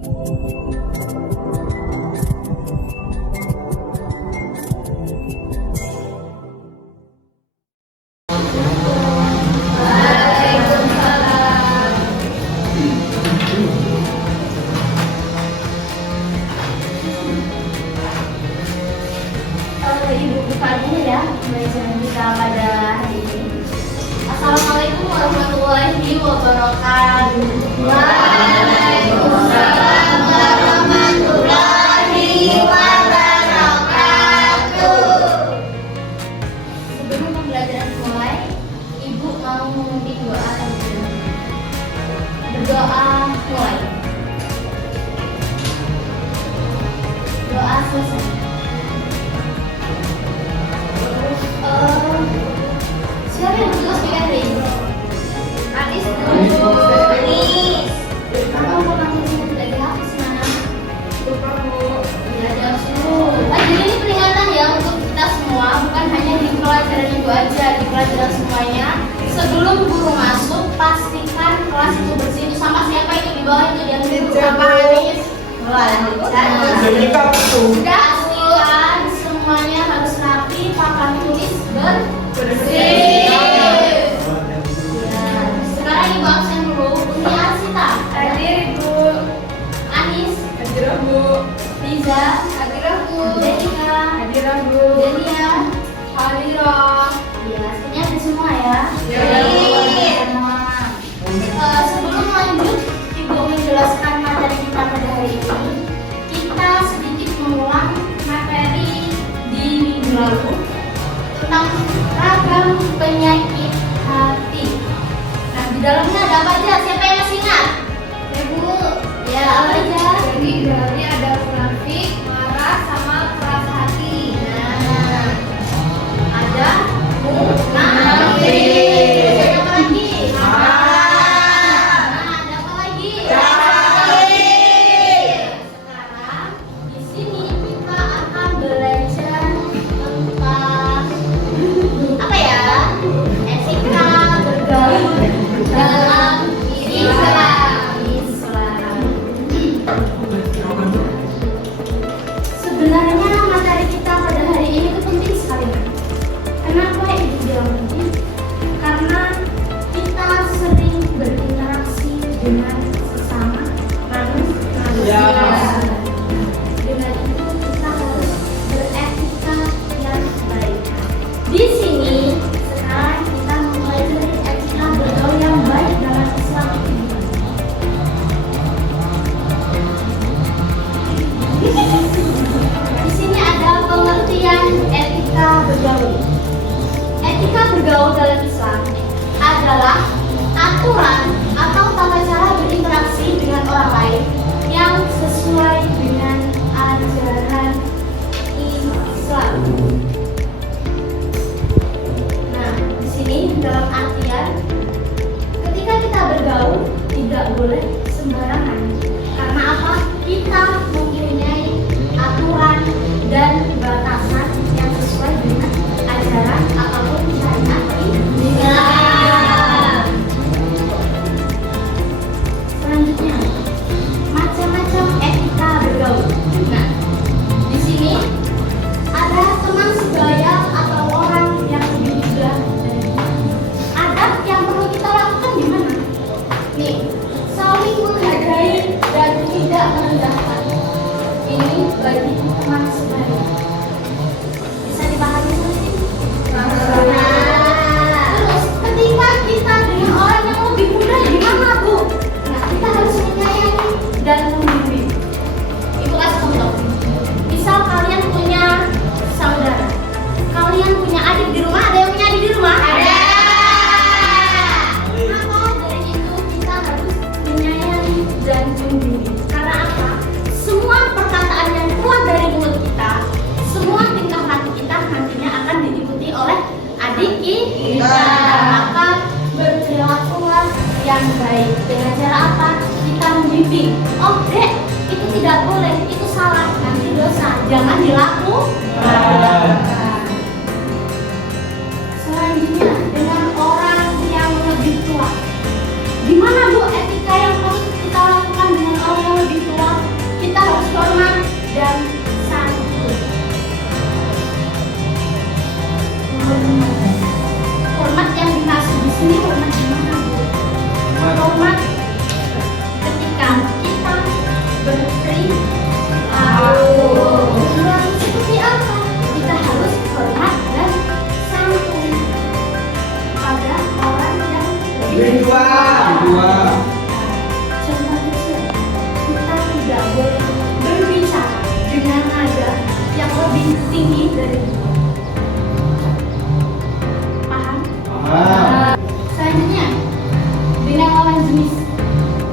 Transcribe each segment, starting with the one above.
Ibu buka dulu ya pelajaran kita pada hari ini. Assalamualaikum warahmatullahi wabarakatuh. Waalaikumsalam warahmatullahi wabarakatuh. Sebelum pembelajaran dimulai, Ibu mau memimpin doa terlebih dahulu. Berdoa mulai. Doa selesai. Siapa yang bertugas di hari ini? Anis dulu. Anis. Kamu pernah tidak dihapus mana? Lupa Bu. Ya jauh dulu. Jadi ini peringatan ya untuk kita semua, bukan hanya di pelajaran itu aja, di pelajaran semuanya. Sebelum guru masuk, pastikan kelas itu bersih. Itu sama siapa itu di bawah itu yang sama Anis. Sudah pastikan semuanya harus rapi, papan tulis bersih. Ya, sekarang Ibu absen dulu. Bumi Arsita hadir, Ibu. Anis hadir, Bu. Riza hadir, Bu. Denika hadir, Bu. Denia hadir. Ya, semuanya hadir semua ya. Sebelum lanjut, Ibu menjelaskan materi kita pada hari ini. Kita sedikit mengulang materi di minggu lalu tentang ragam penyakit hati. Nah, di dalamnya ada apa aja? Siapa yang masih ingat? Ya, Bu. Ya, apa aja? Jadi dari ada munafik, marah, sama keras hati. Nah, ada munafik. Ada apa lagi? Marah. Nah, ada apa lagi? Sekarang di sini kita akan belajar tentang apa ya? Etika bergaul dalam Islam. Sebenarnya materi kita pada hari ini itu penting sekali. Kenapa Ibu bilang penting? Karena kita sering berinteraksi dengan sesama manusia. Dengan itu kita harus beretika yang baik. Di sini sekarang kita mempelajari etika bergaul yang baik dalam Islam. Di sini ada pengertian etika bergaul. Etika bergaul dalam Islam adalah aturan atau tata cara berinteraksi dengan orang lain yang sesuai dengan ajaran Islam. Nah, di sini dalam artian ketika kita bergaul tidak boleh sembarangan. Karena apa? Kita mempunyai aturan dan batasan yang sesuai dengan ajaran ataupun syariat Islam. Selanjutnya, macam-macam etika bergaul. Nah, di sini ada teman sebaya atau orang yang lebih muda dari kita. Adab yang perlu kita lakukan gimana? Nih, saling menghargai dan tidak merendahkan. Ini bagi teman sebaya. Bisa dipahami sedikit? Terus ketika kita dengan orang yang lebih muda gimana, Bu? Nah, kita harus menyayangi dan membimbing. Ibu kasih contoh. Misal kalian punya saudara, kalian punya adik di rumah. Ada yang punya adik di rumah? Ada. Maka dari itu kita harus menyayangi dan membimbing. Karena apa? Semua perkataan yang keluar dari mulut kita hormat dan santun. Hormat yang dimaksud di sini hormat gimana? Hormat ketika kita berperi yang seperti apa? Kita harus hormat dan santun pada orang yang lebih tua. Contoh kecil, kita tidak boleh berbicara dengan nada yang lebih tinggi dari kita. Paham? Selanjutnya, dengan lawan jenis,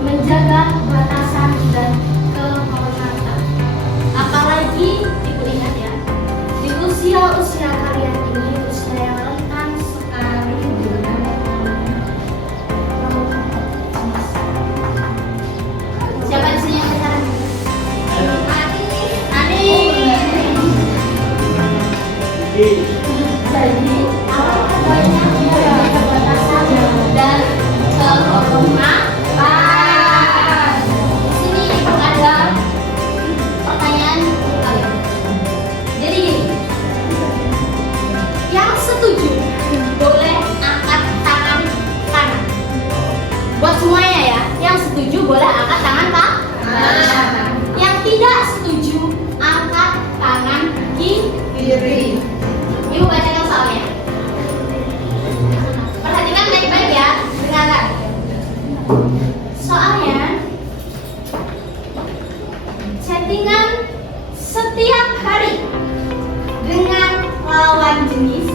menjaga batasan dan kehormatan. Apalagi ibu ingat ya, di usia kalian ini usia yang rentan sekali dengan siapa di sini yang pacaran? Jadi alangkah baiknya menjaga batasan dan kehormatan. Di sini ada pertanyaan untuk kalian. Jadi gini, yang setuju boleh angkat tangan kanan. Buat semuanya ya, yang setuju boleh angkat tangan kanan. Yang tidak setuju angkat tangan kiri. Ibu bacakan soalnya. Perhatikan baik-baik ya, dengarkan. Soalnya chattingan setiap hari dengan lawan jenis,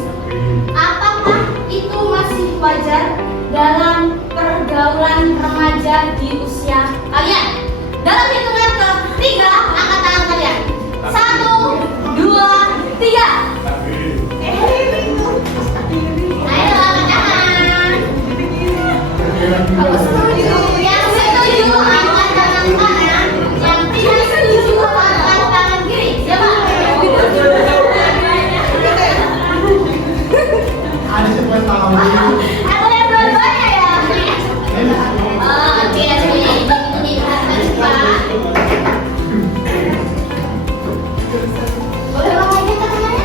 apakah itu masih wajar dalam pergaulan remaja di usia kalian? Dalam hitungan ketiga, angkat tangan kalian. 1, 2, 3. Ayo angkat tangan. Kalau setuju, yang setuju angkat tangan kanan, yang tidak setuju angkat tangan kiri. Siapa? Aku yang dua-duanya ya. Oke, ini cepat. Boleh lagi tangannya?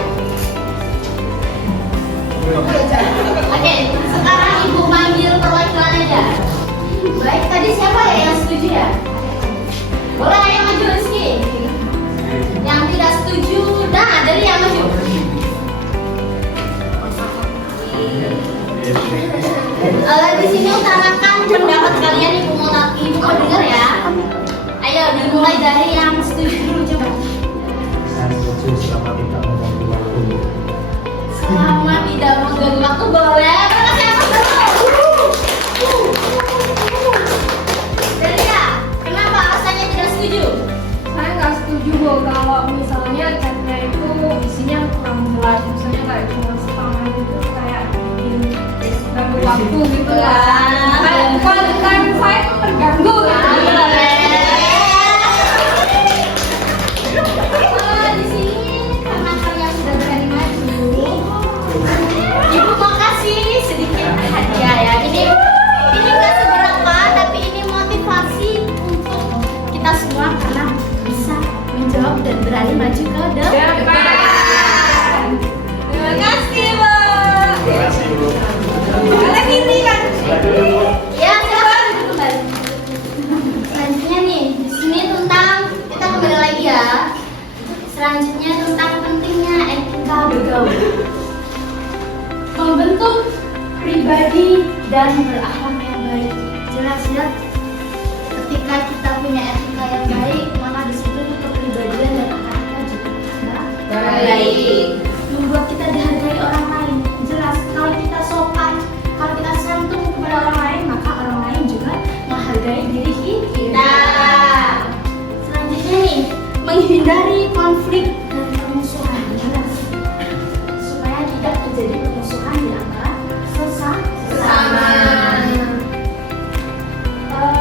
Oke, sekarang ibu panggil perwakilan aja. Baik, tadi siapa ya yang setuju ya? Boleh yang maju Rizky. Yang tidak setuju, nah dari yang maju. Di sini utarakan pendapat kalian, ibu mau dengar ya. Ayo dimulai dari yang setuju dulu coba. Saya setuju selama tidak mengganggu waktu. Selama tidak mengganggu waktu boleh. Jadi ya, kenapa alasannya tidak setuju? Saya nggak setuju Bu, kalau misalnya chatnya itu isinya kurang jelas, misalnya kayak cuma setengah gitu, kayak bikin ganggu waktu gitu lah. Quality time saya tuh terganggu gitu. Di sini karena kalian sudah berani maju, ibu mau kasih sedikit hadiah ya. Ini nggak seberapa, tapi ini motivasi untuk kita semua karena bisa menjawab dan berani maju ke depan. Terima kasih Bu. Terima kasih Bu. Kalian ini kan. Ya, silakan duduk kembali. Selanjutnya nih, di sini tentang kita kembali lagi ya. Selanjutnya tentang pentingnya etika bergaul. Membentuk pribadi dan berakhlak yang baik. Jelas ya, ketika kita punya etika yang baik, maka di situ kepribadian dan akhlaknya juga baik. Membuat kita dihargai orang lain. Jelas, kalau kita sopan, kalau kita santun kepada orang lain, maka orang lain juga menghargai diri kita. Selanjutnya nih, menghindari konflik dan permusuhan. Jelas, supaya tidak terjadi permusuhan di antara sesama.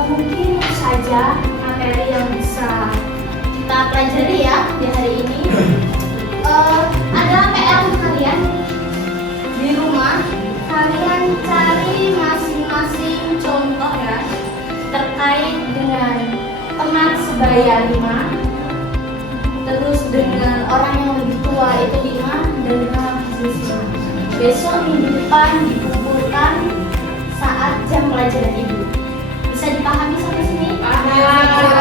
Mungkin itu saja materi yang bisa kita pelajari ya di hari ini. Ada PR untuk kalian di rumah. Kalian cari masing-masing contoh ya terkait dengan teman sebaya 5, Terus dengan orang yang lebih tua itu 5 dan dengan siswa. Besok minggu depan dikumpulkan saat jam pelajaran ibu. Bisa dipahami sampai sini? Paham.